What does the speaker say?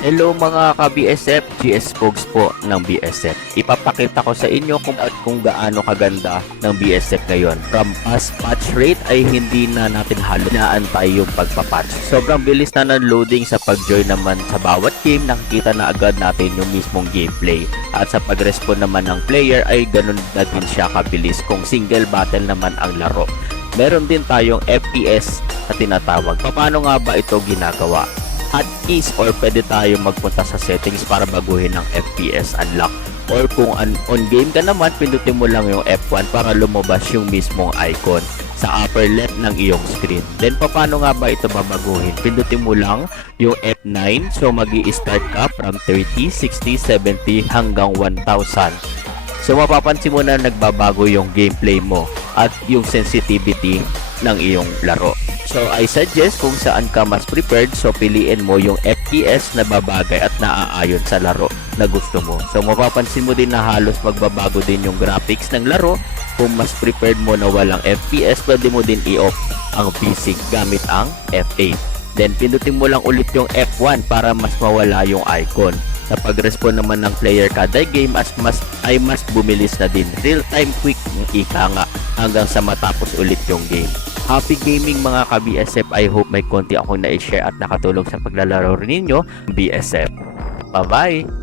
Hello mga ka-BSF, GS Pogs po ng BSF. Ipapakita ko sa inyo kung gaano kaganda ng BSF ngayon. From past patch rate ay hindi na natin halos inaantay yung pagpapatch. Sobrang bilis na ng loading sa pag-join naman sa bawat game, nakikita na agad natin yung mismong gameplay. At sa pag-respond naman ng player ay ganun na din siya kabilis kung single battle naman ang laro. Meron din tayong FPS na tinatawag. Paano nga ba ito ginagawa? Hotkeys or pwede tayo magpunta sa settings para baguhin ang FPS unlock, or kung on game ka naman, pindutin mo lang yung F1 para lumabas yung mismong icon sa upper left ng iyong screen. Then paano nga ba ito babaguhin? Pindutin mo lang yung F9, so magi-start ka from 30, 60, 70 hanggang 1000. So mapapansin mo na nagbabago yung gameplay mo at yung sensitivity ng iyong laro. So I suggest kung saan ka mas prepared, so piliin mo yung FPS na babagay at naaayon sa laro na gusto mo. So mapapansin mo din na halos magbabago din yung graphics ng laro. Kung mas prepared mo na walang FPS, pwede mo din i-off ang basic gamit ang F8. Then pindutin mo lang ulit yung F1 para mas mawala yung icon. Sa pag-respond naman ng player kada game ay mas bumilis na din. Real-time quick yung ika nga hanggang sa matapos ulit yung game. Happy gaming mga ka-BSF. I hope may konti akong na-share at nakatulong sa paglalaro ninyo. BSF. Bye-bye!